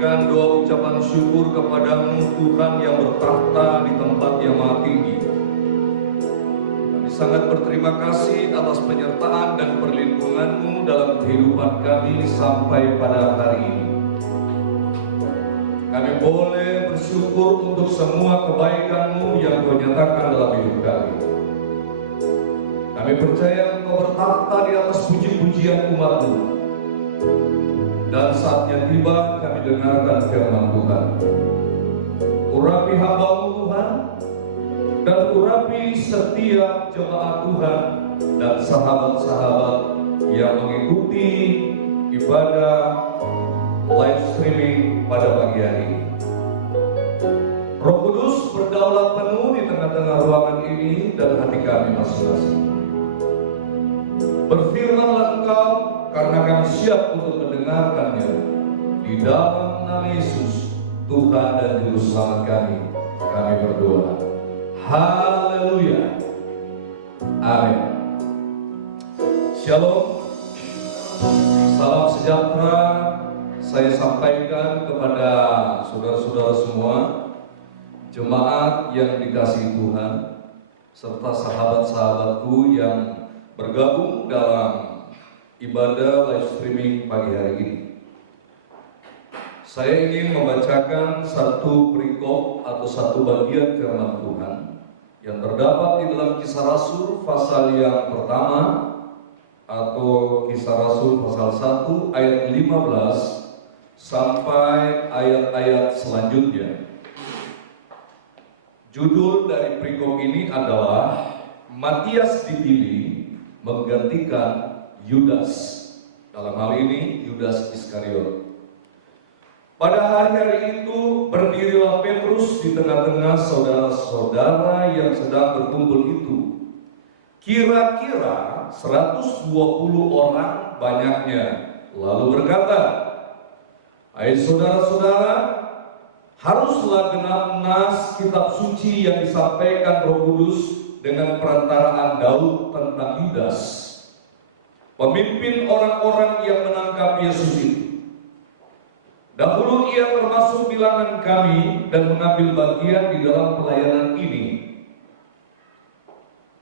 menyampaikan doa ucapan syukur kepadamu Tuhan yang bertakhta di tempat yang maha tinggi. Kami sangat berterima kasih atas penyertaan dan perlindungan-Mu dalam kehidupan kami sampai pada hari ini. Kami boleh bersyukur untuk semua kebaikan-Mu yang Kau nyatakan dalam hidup kami. Kami percaya Engkau bertakhta di atas puji-pujian umat-Mu. Dan saatnya tiba kami dengarkan firman Tuhan. Urapi hamba-Mu Tuhan, dan urapi setiap jemaat Tuhan dan sahabat-sahabat yang mengikuti ibadah live streaming pada pagi hari ini. Roh Kudus berdaulat penuh di tengah-tengah ruangan ini dan hati kami masing-masing. Berfirmanlah Engkau, karena kami siap untuk mendengarkannya. Di dalam nama Yesus, Tuhan dan Juru Selamat kami berdoa. Haleluya. Amin. Shalom. Salam sejahtera saya sampaikan kepada saudara-saudara semua, jemaat yang dikasihi Tuhan, serta sahabat-sahabatku yang bergabung dalam ibadah live streaming pagi hari ini. Saya ingin membacakan satu perikop atau satu bagian firman Tuhan yang terdapat di dalam Kisah Rasul pasal yang pertama atau Kisah Rasul pasal 1 ayat 15 sampai ayat-ayat selanjutnya. Judul dari perikop ini adalah Matias dipilih menggantikan Yudas, dalam hal ini Yudas Iskariot. Pada hari-hari itu berdirilah Petrus di tengah-tengah saudara-saudara yang sedang berkumpul itu. Kira-kira 120 orang banyaknya, lalu berkata, "Hai saudara-saudara, haruslah genap nas kitab suci yang disampaikan Roh Kudus dengan perantaraan Daud tentang Yudas, pemimpin orang-orang yang menangkap Yesus itu. Dahulu ia termasuk bilangan kami dan mengambil bagian di dalam pelayanan ini.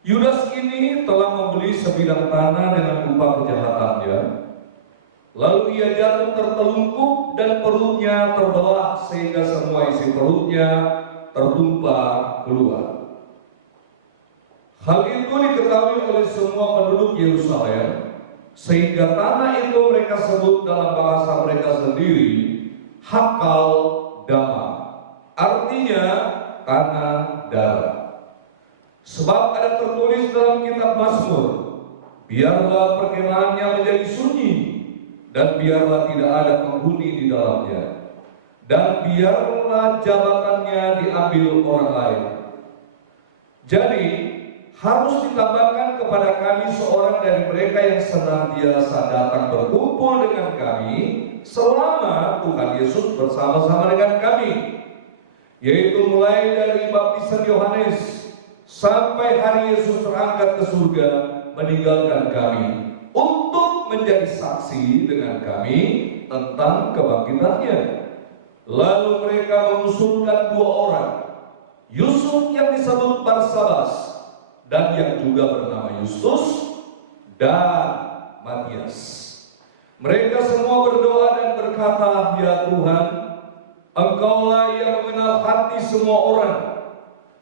Yudas ini telah membeli sebidang tanah dengan upah kejahatannya. Lalu ia jatuh tertelungkup dan perutnya terbelah sehingga semua isi perutnya tertumpah keluar. Hal itu diketahui oleh semua penduduk Yerusalem, sehingga tanah itu mereka sebut dalam bahasa mereka sendiri Hakal Dama, artinya tanah darah. Sebab ada tertulis dalam kitab Mazmur, biarlah perkenaannya menjadi sunyi, dan biarlah tidak ada penghuni di dalamnya, dan biarlah jabatannya diambil orang lain. Jadi harus ditambahkan kepada kami seorang dari mereka yang senantiasa datang berkumpul dengan kami selama Tuhan Yesus bersama-sama dengan kami, yaitu mulai dari baptisan Yohanes sampai hari Yesus terangkat ke surga meninggalkan kami, untuk menjadi saksi dengan kami tentang kebangkitannya." Lalu mereka mengusulkan 2 orang, Yusuf yang disebut Barsabas dan yang juga bernama Yustus, dan Matias. Mereka semua berdoa dan berkata, "Ya Tuhan, Engkaulah yang mengenal hati semua orang.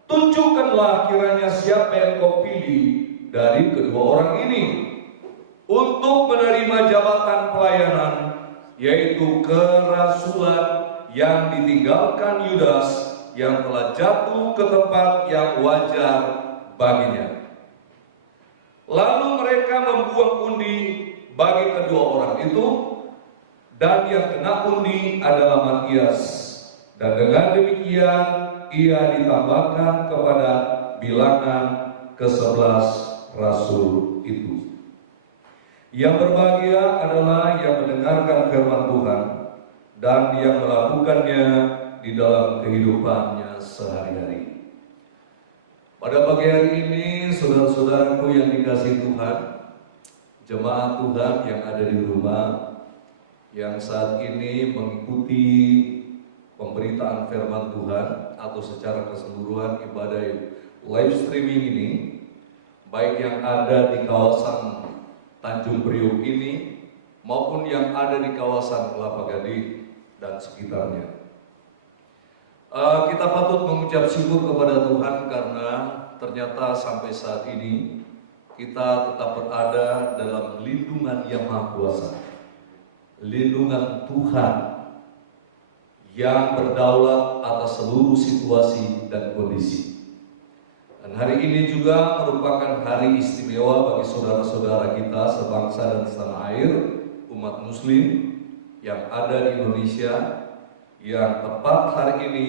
Tunjukkanlah kiranya siapa yang Kau pilih dari kedua orang ini untuk menerima jabatan pelayanan, yaitu kerasulan yang ditinggalkan Yudas yang telah jatuh ke tempat yang wajar baginya." Lalu mereka membuang undi bagi kedua orang itu, dan yang kena undi adalah Matias, dan dengan demikian ia ditambahkan kepada bilangan ke-11 rasul itu. Yang berbahagia adalah yang mendengarkan firman Tuhan dan yang melakukannya di dalam kehidupannya sehari-hari. Pada pagi hari ini, saudara-saudaraku yang dikasihi Tuhan, jemaat Tuhan yang ada di rumah, yang saat ini mengikuti pemberitaan firman Tuhan atau secara keseluruhan ibadah live streaming ini, baik yang ada di kawasan Tanjung Priok ini maupun yang ada di kawasan Kelapa Gading dan sekitarnya. Kita patut mengucap syukur kepada Tuhan karena ternyata sampai saat ini kita tetap berada dalam lindungan yang Maha Kuasa, lindungan Tuhan yang berdaulat atas seluruh situasi dan kondisi. Dan hari ini juga merupakan hari istimewa bagi saudara-saudara kita sebangsa dan setanah air, umat muslim yang ada di Indonesia, yang tepat hari ini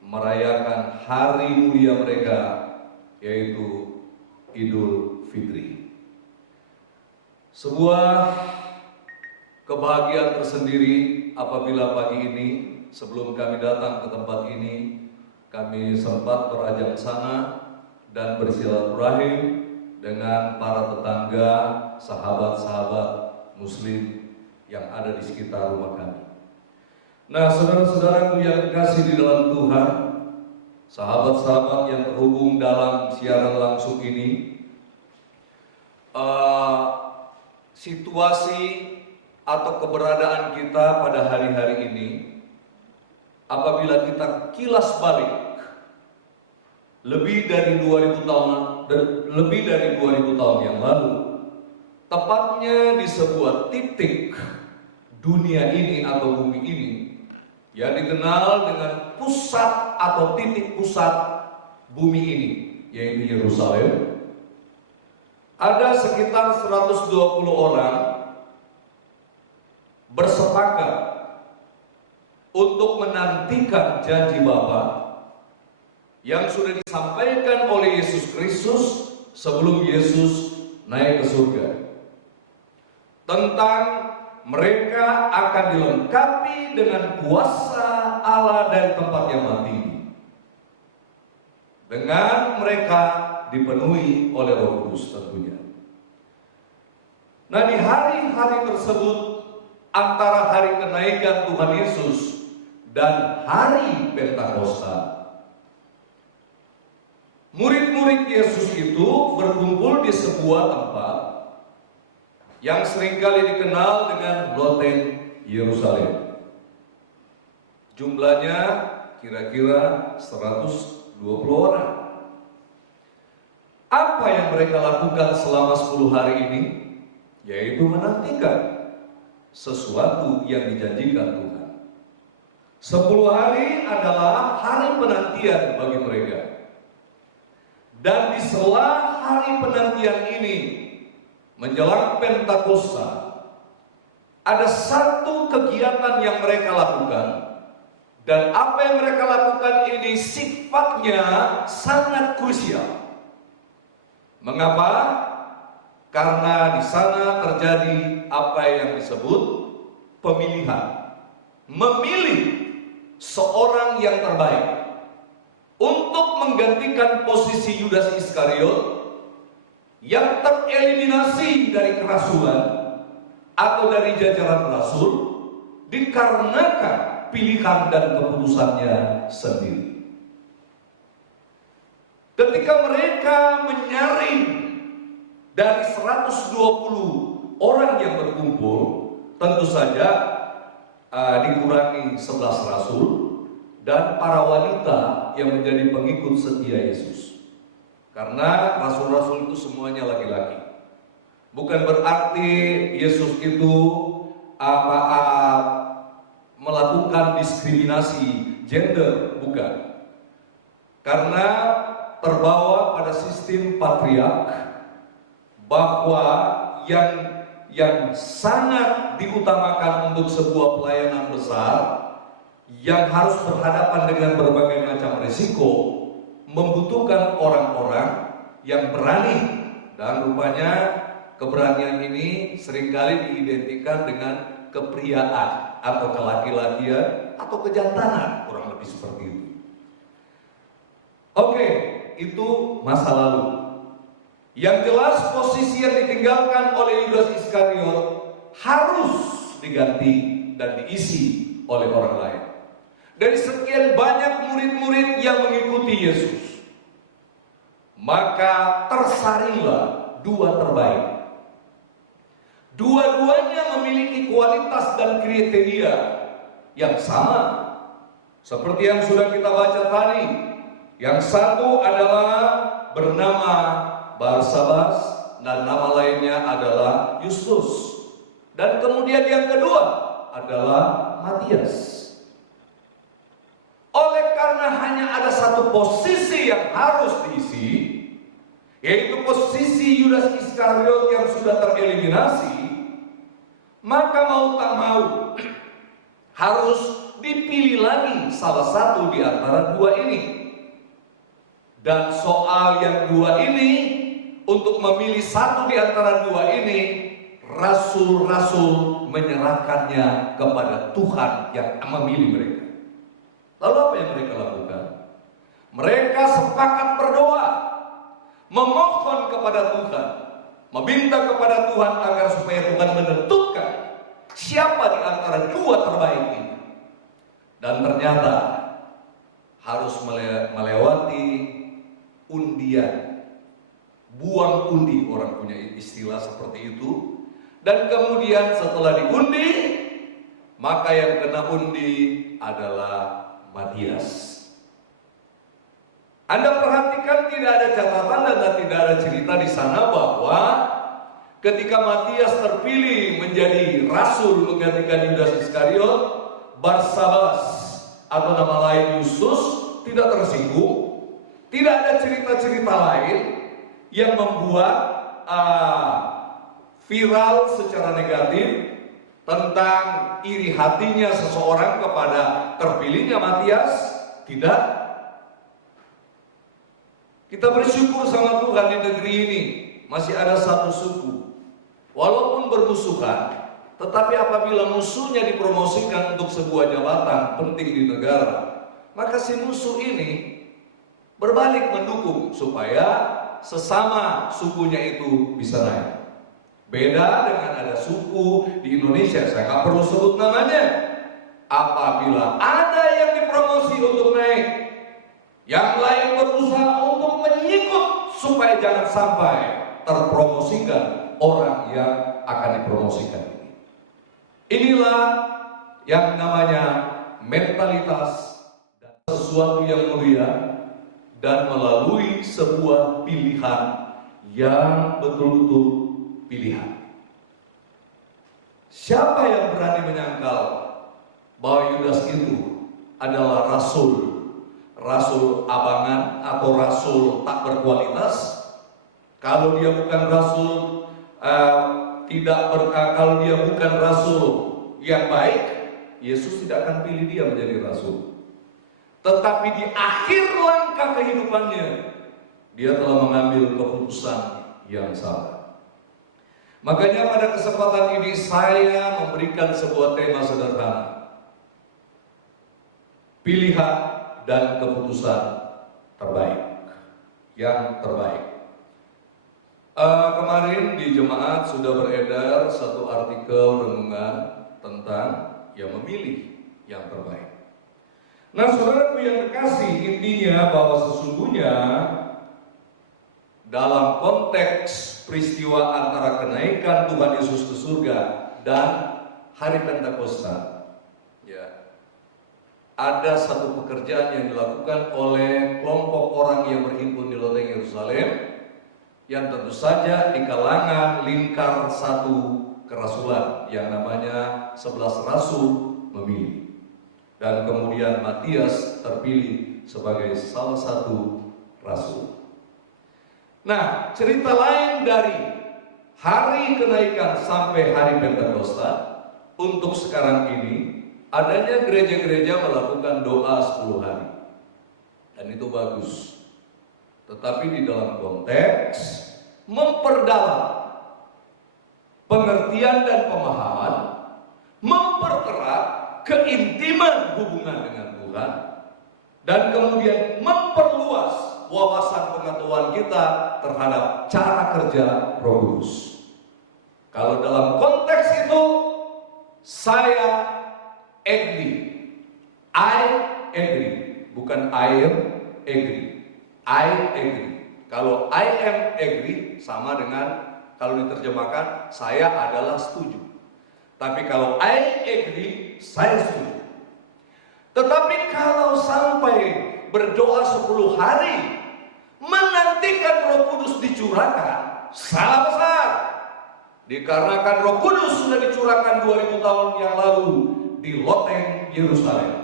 merayakan hari mulia mereka, yaitu Idul Fitri. Sebuah kebahagiaan tersendiri apabila pagi ini sebelum kami datang ke tempat ini, kami sempat berajak sana dan bersilaturahim dengan para tetangga, sahabat-sahabat muslim yang ada di sekitar rumah kami. Nah, saudara-saudaraku yang dikasih di dalam Tuhan, sahabat-sahabat yang terhubung dalam siaran langsung ini, situasi atau keberadaan kita pada hari-hari ini, apabila kita kilas balik lebih dari 2000 tahun yang lalu, tepatnya di sebuah titik dunia ini atau bumi ini yang dikenal dengan pusat atau titik pusat bumi ini, yaitu Yerusalem. Ada sekitar 120 orang bersepakat untuk menantikan janji Bapa yang sudah disampaikan oleh Yesus Kristus sebelum Yesus naik ke surga, tentang mereka akan dilengkapi dengan kuasa Allah dari tempat yang maha tinggi, dengan mereka dipenuhi oleh Roh Kudus tentunya. Nah, di hari-hari tersebut, antara hari kenaikan Tuhan Yesus dan hari Pentakosta, murid-murid Yesus itu berkumpul di sebuah tempat yang seringkali dikenal dengan loteng Yerusalem. Jumlahnya kira-kira 120 orang. Apa yang mereka lakukan selama 10 hari ini? Yaitu menantikan sesuatu yang dijanjikan Tuhan. 10 hari adalah hari penantian bagi mereka. Dan di sela hari penantian ini, menjelang Pentakosta, ada satu kegiatan yang mereka lakukan, dan apa yang mereka lakukan ini sifatnya sangat krusial. Mengapa? Karena di sana terjadi apa yang disebut pemilihan, memilih seorang yang terbaik untuk menggantikan posisi Yudas Iskariot yang tereliminasi dari kerasulan atau dari jajaran rasul dikarenakan pilihan dan keputusannya sendiri. Ketika mereka menyaring dari 120 orang yang berkumpul, tentu saja dikurangi 11 rasul dan para wanita yang menjadi pengikut setia Yesus. Karena rasul-rasul itu semuanya laki-laki. Bukan berarti Yesus itu melakukan diskriminasi gender, bukan. Karena terbawa pada sistem patriark bahwa yang sangat diutamakan untuk sebuah pelayanan besar yang harus berhadapan dengan berbagai macam risiko membutuhkan orang-orang yang berani, dan rupanya keberanian ini seringkali diidentikan dengan kepriaan atau kelaki-lakian atau kejantanan, kurang lebih seperti itu. Oke, itu masa lalu. Yang jelas posisi yang ditinggalkan oleh Yudas Iskariot harus diganti dan diisi oleh orang lain. Dari sekian banyak murid-murid yang mengikuti Yesus, maka tersaringlah dua terbaik. Dua-duanya memiliki kualitas dan kriteria yang sama. Seperti yang sudah kita baca tadi, yang satu adalah bernama Barsabas dan nama lainnya adalah Yustus. Dan kemudian yang kedua adalah Matias. Oleh karena hanya ada satu posisi yang harus diisi, yaitu posisi Yudas Iskariot yang sudah tereliminasi, maka mau tak mau harus dipilih lagi salah satu di antara dua ini. Dan soal yang dua ini, untuk memilih satu di antara dua ini, rasul-rasul menyerahkannya kepada Tuhan yang memilih mereka. Lalu apa yang mereka lakukan? Mereka sepakat berdoa, memohon kepada Tuhan, meminta kepada Tuhan agar supaya Tuhan menentukan siapa di antara dua terbaik ini. Dan ternyata harus melewati undian, buang undi, orang punya istilah seperti itu. Dan kemudian setelah diundi, maka yang kena undi adalah Matias. Anda perhatikan tidak ada catatan dan tidak ada cerita di sana bahwa ketika Matias terpilih menjadi rasul menggantikan Yudas Iskariot, Barsabas atau nama lain Yustus tidak tersinggung. Tidak ada cerita-cerita lain yang membuat viral secara negatif tentang iri hatinya seseorang kepada terpilihnya Matias. Tidak. Kita bersyukur sama Tuhan di negeri ini masih ada satu suku, walaupun bermusuhan, tetapi apabila musuhnya dipromosikan untuk sebuah jabatan penting di negara, maka si musuh ini berbalik mendukung supaya sesama sukunya itu bisa naik. Beda dengan ada suku di Indonesia, saya nggak perlu sebut namanya. Apabila ada yang dipromosi untuk naik, yang lain berusaha untuk menyikut supaya jangan sampai terpromosikan orang yang akan dipromosikan ini. Inilah yang namanya mentalitas dan sesuatu yang mulia dan melalui sebuah pilihan yang betul-betul pilihan. Siapa yang berani menyangkal bahwa Yudas itu adalah rasul abangan atau rasul tak berkualitas? Kalau dia bukan rasul kalau dia bukan rasul yang baik, Yesus tidak akan pilih dia menjadi rasul. Tetapi di akhir langkah kehidupannya, dia telah mengambil keputusan yang salah. Makanya pada kesempatan ini saya memberikan sebuah tema sederhana. Pilihan dan keputusan terbaik. Yang terbaik. Kemarin di jemaat sudah beredar satu artikel renungan tentang yang memilih yang terbaik. Nah, saudaraku yang terkasih, intinya bahwa sesungguhnya dalam konteks peristiwa antara kenaikan Tuhan Yesus ke surga dan hari Pentakosta, ya, ada satu pekerjaan yang dilakukan oleh kelompok orang yang berhimpun di loteng Yerusalem, yang tentu saja di kalangan lingkar satu kerasulan yang namanya 11 rasul memilih. Dan kemudian Matias terpilih sebagai salah satu rasul. Nah, cerita lain dari hari kenaikan sampai hari Pentakosta untuk sekarang ini, adanya gereja-gereja melakukan doa 10 hari. Dan itu bagus. Tetapi di dalam konteks memperdalam pengertian dan pemahaman, mempererat keintiman hubungan dengan Tuhan, dan kemudian memperluas wawasan pengetahuan kita terhadap cara kerja Roh Kudus. Kalau dalam konteks itu, saya agree. I agree. Bukan I am agree. I agree. Kalau I am agree sama dengan kalau diterjemahkan saya adalah setuju. Tapi kalau I agree, saya setuju. Tetapi kalau sampai berdoa 10 hari menantikan Roh Kudus dicurahkan, salah besar. Dikarenakan Roh Kudus sudah dicurahkan 2000 tahun yang lalu di loteng Yerusalem.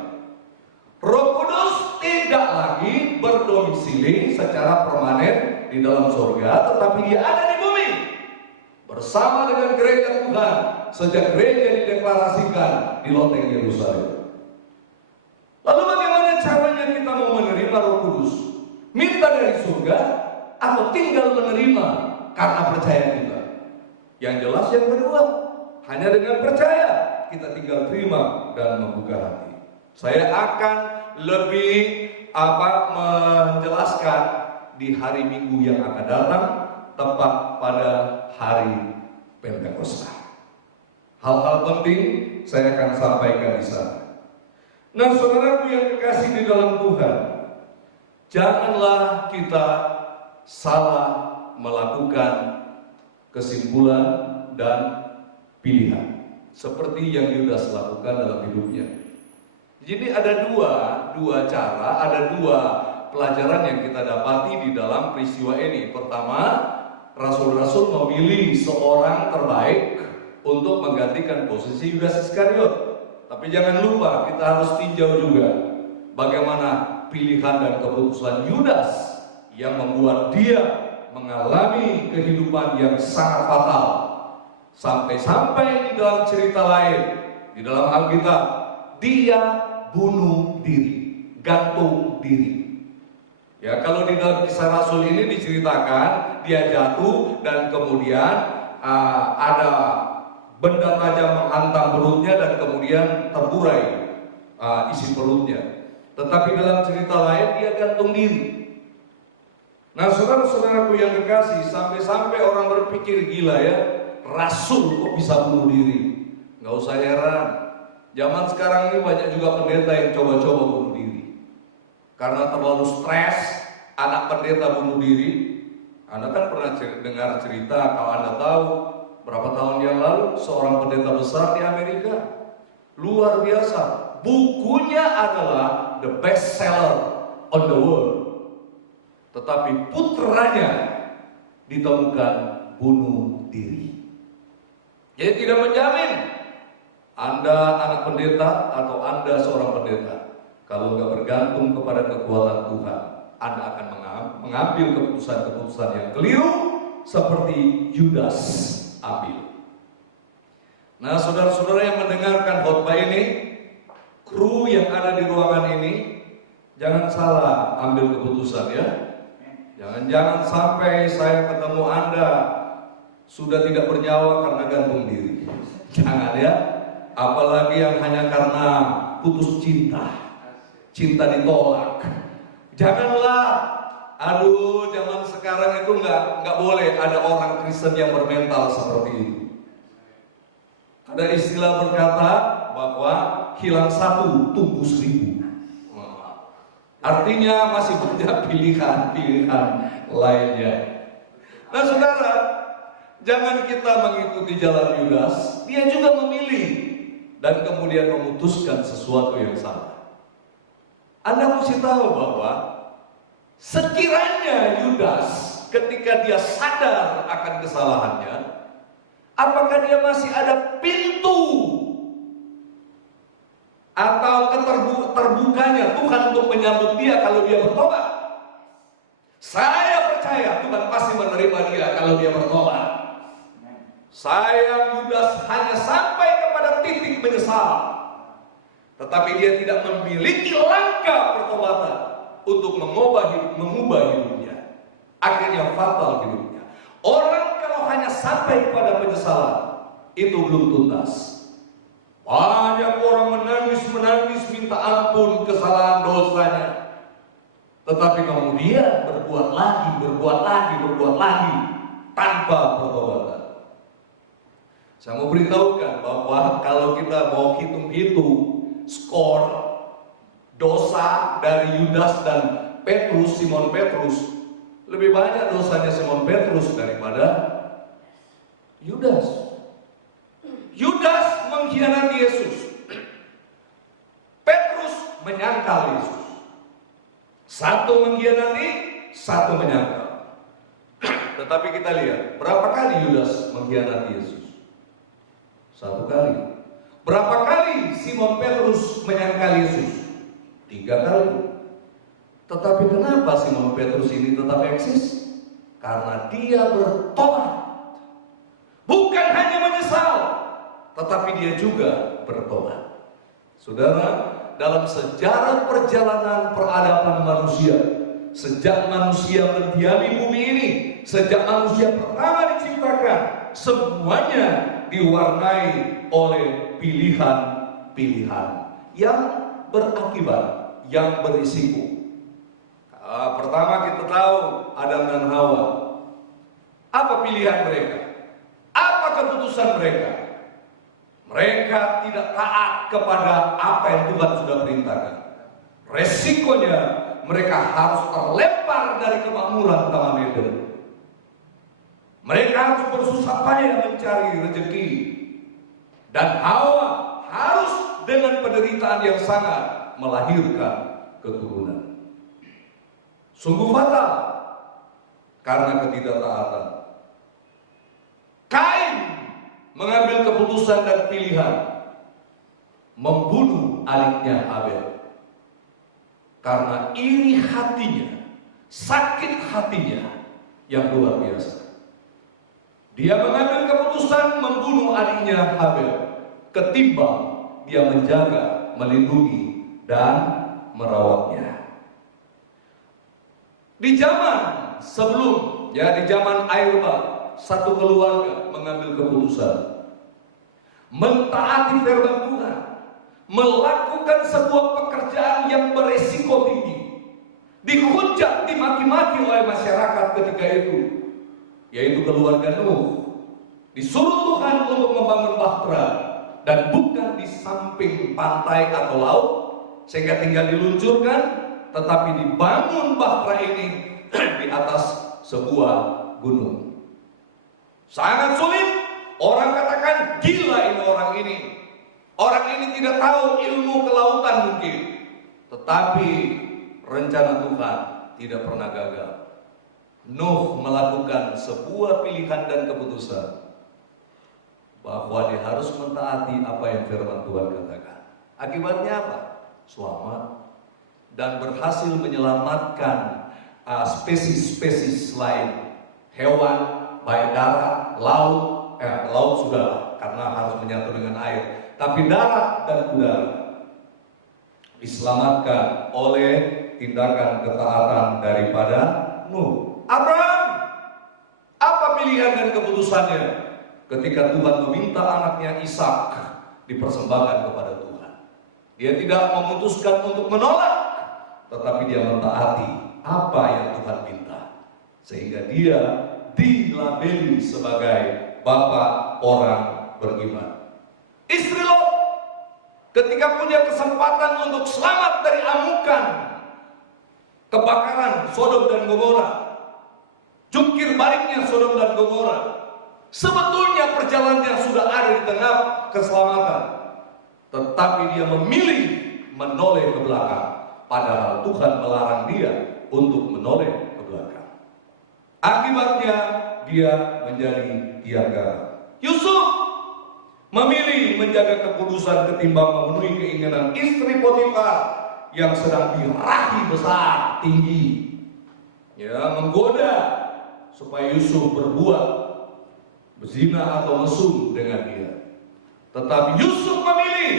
Roh Kudus tidak lagi berdomisili secara permanen di dalam surga, tetapi dia ada di bumi bersama dengan gereja Tuhan sejak gereja dideklarasikan di loteng Yerusalem. Lalu bagaimana caranya kita mau menerima Roh Kudus? Minta dari surga atau tinggal menerima karena percaya kita? Yang jelas yang kedua, hanya dengan percaya kita tinggal terima dan membuka hati. Saya akan lebih menjelaskan di hari Minggu yang akan datang, tepat pada hari Pentakosta. Hal-hal penting saya akan sampaikan di sana. Nah, saudaraku yang kekasih di dalam Tuhan, janganlah kita salah melakukan kesimpulan dan pilihan seperti yang Yudas lakukan dalam hidupnya. Jadi ada dua cara, ada dua pelajaran yang kita dapati di dalam peristiwa ini. Pertama, rasul-rasul memilih seorang terbaik untuk menggantikan posisi Yudas Iskariot. Tapi jangan lupa kita harus tinjau juga bagaimana pilihan dan keputusan Yudas yang membuat dia mengalami kehidupan yang sangat fatal. Sampai-sampai di dalam cerita lain, di dalam Alkitab, dia bunuh diri, gantung diri. Ya, kalau di dalam Kisah Rasul ini diceritakan dia jatuh dan kemudian ada benda tajam menghantam perutnya dan kemudian terburai isi perutnya. Tetapi dalam cerita lain dia gantung diri. Nah, saudara-saudaraku yang kekasih, sampai-sampai orang berpikir gila ya, rasul kok bisa bunuh diri? Nggak usah heran. Zaman sekarang ini banyak juga pendeta yang coba-coba bunuh diri. Karena terlalu stres, anak pendeta bunuh diri. Anda kan pernah dengar cerita, kalau Anda tahu, berapa tahun yang lalu, seorang pendeta besar di Amerika. Luar biasa. Bukunya adalah the best seller on the world. Tetapi putranya ditemukan bunuh diri. Jadi tidak menjamin Anda anak pendeta atau Anda seorang pendeta, kalau nggak bergantung kepada kekuatan Tuhan, Anda akan mengambil keputusan-keputusan yang keliru seperti Yudas ambil. Nah, saudara-saudara yang mendengarkan khotbah ini, kru yang ada di ruangan ini, jangan salah ambil keputusan ya. Jangan-jangan sampai saya ketemu Anda sudah tidak bernyawa karena gantung diri. Jangan ya. Apalagi yang hanya karena putus cinta, cinta ditolak. Janganlah. Aduh, zaman sekarang itu nggak boleh ada orang Kristen yang bermental seperti itu. Ada istilah berkata bahwa hilang satu tumbuh 1000. Artinya masih banyak pilihan-pilihan lainnya. Nah, saudara, jangan kita mengikuti jalan Yudas. Dia juga memilih dan kemudian memutuskan sesuatu yang salah. Anda mesti tahu bahwa sekiranya Yudas ketika dia sadar akan kesalahannya, apakah dia masih ada pintu atau terbukanya Tuhan untuk menyambut dia kalau dia bertobat? Saya percaya Tuhan pasti menerima dia kalau dia bertobat. Sayang, Yudas hanya sampai kepada titik menyesal, tetapi dia tidak memiliki langkah pertobatan untuk mengubah hidupnya. Akhirnya fatal hidupnya. Orang kalau hanya sampai kepada penyesalan, itu belum tuntas. Banyak orang menangis minta ampun kesalahan dosanya, tetapi kemudian berbuat lagi tanpa pertobatan. Saya mau beritahukan bahwa kalau kita mau hitung-hitung skor dosa dari Yudas dan Petrus, Simon Petrus, lebih banyak dosanya Simon Petrus daripada Yudas. Yudas mengkhianati Yesus. Petrus menyangkal Yesus. Satu mengkhianati, satu menyangkal. Tetapi kita lihat, berapa kali Yudas mengkhianati Yesus? Satu kali. Berapa kali Simon Petrus menyangkal Yesus? 3 kali. Tetapi kenapa Simon Petrus ini tetap eksis? Karena dia bertobat. Bukan hanya menyesal, tetapi dia juga bertobat. Saudara, dalam sejarah perjalanan peradaban manusia, sejak manusia mendiami bumi ini, sejak manusia pertama diciptakan, semuanya diwarnai oleh pilihan-pilihan yang berakibat, yang berisiko. Pertama kita tahu Adam dan Hawa. Apa pilihan mereka? Apa keputusan mereka? Mereka tidak taat kepada apa yang Tuhan sudah perintahkan. Resikonya mereka harus terlempar dari kemakmuran Taman Eden. Mereka harus bersusah payah mencari rezeki. Dan Hawa harus dengan penderitaan yang sangat melahirkan keturunan. Sungguh fatal karena ketidaktaatan. Kain mengambil keputusan dan pilihan membunuh adiknya Abel karena iri hatinya, sakit hatinya yang luar biasa. Dia mengambil keputusan membunuh adiknya Abel ketimbang dia menjaga, melindungi dan merawatnya. Di zaman sebelum, di zaman air bah, satu keluarga mengambil keputusan mentaati firman Tuhan, melakukan sebuah pekerjaan yang beresiko tinggi, dihujat, dimaki-maki oleh masyarakat ketika itu, yaitu keluarga Nuh. Disuruh Tuhan untuk membangun bahtera, dan bukan di samping pantai atau laut sehingga tinggal diluncurkan, tetapi dibangun bahtera ini di atas sebuah gunung. Sangat sulit. Orang katakan gila ini orang ini. Orang ini tidak tahu ilmu kelautan mungkin. Tetapi rencana Tuhan tidak pernah gagal. Nuh melakukan sebuah pilihan dan keputusan bahwa dia harus mentaati apa yang firman Tuhan katakan. Akibatnya apa? Selamat dan berhasil menyelamatkan spesies-spesies lain, hewan, baik darat, laut, laut sudah karena harus menyatu dengan air, tapi darat dan udara diselamatkan oleh tindakan ketaatan daripada Nuh. Abraham, apa pilihan dan keputusannya ketika Tuhan meminta anaknya Ishak dipersembahkan kepada Tuhan? Dia tidak memutuskan untuk menolak, tetapi dia mentaati apa yang Tuhan minta, sehingga dia dilabeli sebagai bapak orang beriman. Istri Lot ketika punya kesempatan untuk selamat dari amukan kebakaran Sodom dan Gomora, jungkir baliknya Sodom dan Gomora, sebetulnya perjalanannya sudah ada di tengah keselamatan, tetapi dia memilih menoleh ke belakang, padahal Tuhan melarang dia untuk menoleh ke belakang. Akibatnya dia menjadi tiang garam. Yusuf memilih menjaga kekudusan ketimbang memenuhi keinginan istri Potifar yang sedang dirahi besar tinggi, menggoda supaya Yusuf berbuat berzina atau mesum dengan dia. Tetapi Yusuf memilih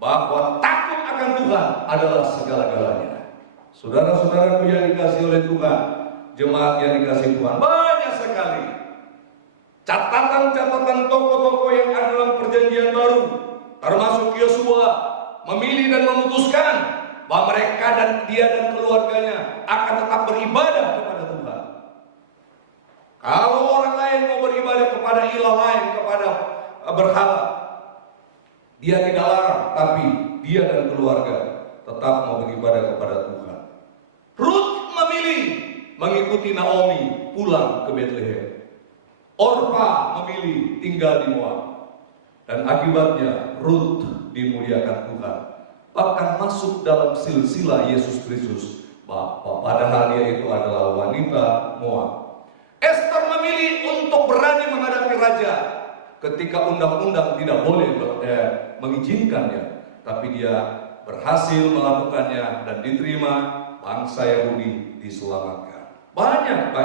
bahwa takut akan Tuhan adalah segala-galanya. Saudara-saudaraku yang dikasihi oleh Tuhan, jemaat yang dikasihi Tuhan, banyak sekali catatan-catatan tokoh-tokoh yang ada dalam perjanjian baru, termasuk Yosua, memilih dan memutuskan bahwa mereka dan dia dan keluarganya akan tetap beribadah kepada Tuhan. Kalau orang lain mau beribadah kepada ilah lain, kepada berhala, dia tidak larang, tapi dia dan keluarga tetap mau beribadah kepada Tuhan. Ruth memilih mengikuti Naomi pulang ke Bethlehem. Orpa memilih tinggal di Moab. Dan akibatnya Ruth dimuliakan Tuhan. Bahkan masuk dalam silsilah Yesus Kristus. Padahal dia itu adalah wanita Moab. Esther memilih untuk berani menghadapi raja ketika undang-undang tidak boleh mengizinkannya. Tapi dia berhasil melakukannya dan diterima. Bangsa Yahudi diselamatkan. Banyak.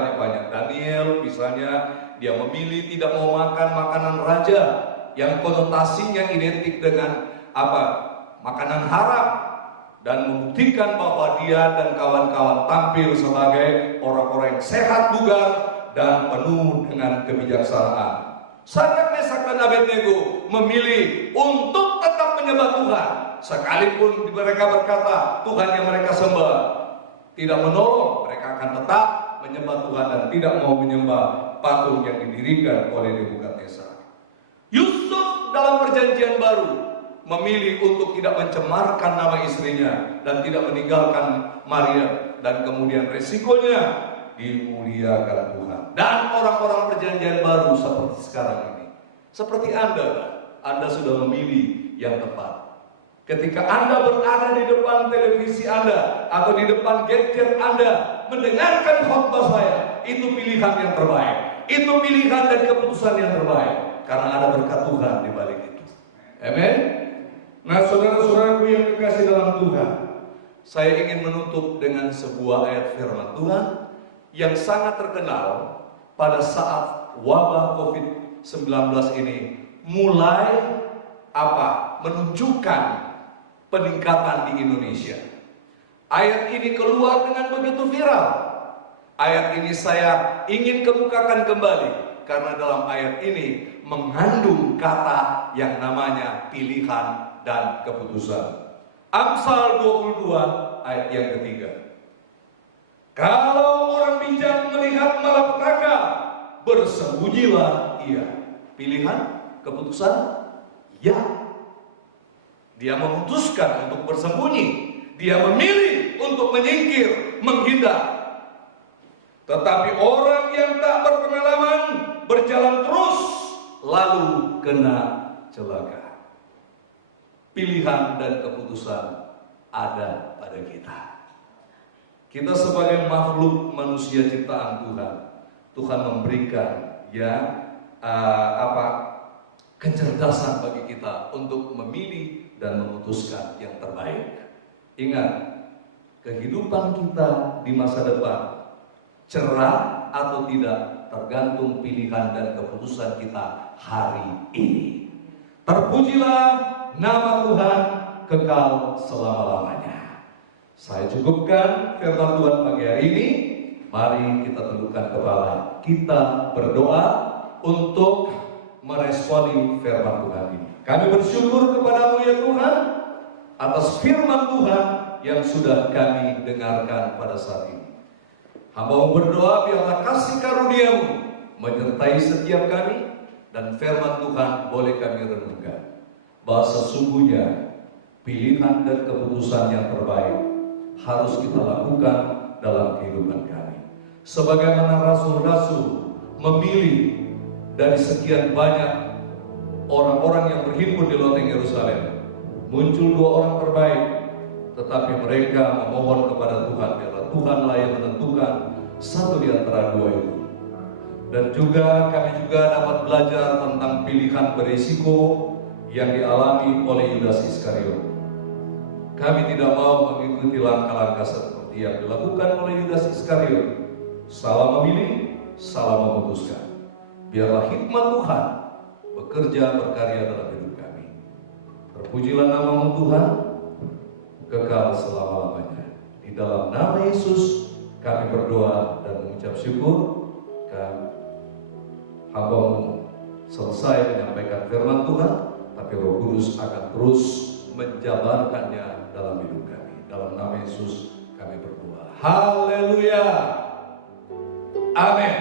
Daniel misalnya, dia memilih tidak mau makan makanan raja yang konotasinya identik dengan makanan haram, dan membuktikan bahwa dia dan kawan-kawan tampil sebagai orang-orang yang sehat, bugar, dan penuh dengan kebijaksanaan. Sadrak, Mesak, dan Abednego memilih untuk tetap menyembah Tuhan, sekalipun mereka berkata Tuhan yang mereka sembah tidak menolong. Mereka akan tetap menyembah Tuhan dan tidak mau menyembah patung yang didirikan oleh Nebukadnezar. Yusuf dalam perjanjian baru memilih untuk tidak mencemarkan nama istrinya dan tidak meninggalkan Maria, dan kemudian resikonya dimuliakan Tuhan. Dan orang-orang perjanjian baru seperti sekarang ini, seperti Anda sudah memilih yang tepat. Ketika Anda berada di depan televisi Anda atau di depan gadget Anda mendengarkan khotbah saya, itu pilihan yang terbaik. Itu pilihan dan keputusan yang terbaik, karena ada berkat Tuhan di balik itu. Amin. Nah, saudara-saudaraku yang dikasih dalam Tuhan, saya ingin menutup dengan sebuah ayat firman Tuhan yang sangat terkenal pada saat wabah COVID-19 ini mulai menunjukkan peningkatan di Indonesia. Ayat ini keluar dengan begitu viral. Ayat ini saya ingin kemukakan kembali, karena dalam ayat ini mengandung kata yang namanya pilihan dan keputusan. Amsal 22 ayat yang ketiga. Kalau orang bijak melihat malapetaka, bersembunyilah ia. Pilihan, keputusan, ya. Dia memutuskan untuk bersembunyi. Dia memilih untuk menyingkir, menghindar. Tetapi orang yang tak berpengalaman berjalan terus, lalu kena celaka. Pilihan dan keputusan ada pada kita. Kita sebagai makhluk manusia ciptaan Tuhan, Tuhan memberikan kecerdasan bagi kita untuk memilih dan memutuskan yang terbaik. Ingat, kehidupan kita di masa depan cerah atau tidak tergantung pilihan dan keputusan kita hari ini. Terpujilah nama Tuhan kekal selama-lamanya. Saya cukupkan firman Tuhan pagi hari ini. Mari kita tundukkan kepala, kita berdoa untuk meresponi firman Tuhan ini. Kami bersyukur kepadamu ya Tuhan atas firman Tuhan yang sudah kami dengarkan pada saat ini. Hamba berdoa biarlah kasih karunia-Mu menyertai setiap kami, dan firman Tuhan boleh kami renungkan bahwa sesungguhnya pilihan dan keputusan yang terbaik harus kita lakukan dalam kehidupan kami. Sebagaimana rasul-rasul memilih dari sekian banyak orang-orang yang berhimpun di loteng Yerusalem, muncul 2 orang terbaik, tetapi mereka memohon kepada Tuhan biarlah Tuhanlah yang menentukan satu di antara 2 itu. Dan juga kami juga dapat belajar tentang pilihan berisiko yang dialami oleh Yudas Iskariot. Kami tidak mau mengikuti langkah-langkah seperti yang dilakukan oleh Yudas Iskariot. Salah memilih, salah memutuskan. Biarlah hikmat Tuhan bekerja berkarya dalam hidup kami. Terpujilah nama-Mu Tuhan kekal selama-lamanya. Di dalam nama Yesus kami berdoa dan mengucap syukur. Hamba-Mu selesai menyampaikan firman Tuhan, tapi Roh Kudus akan terus menjabarkannya dalam hidup kami. Dalam nama Yesus kami berdoa. Haleluya. Amin.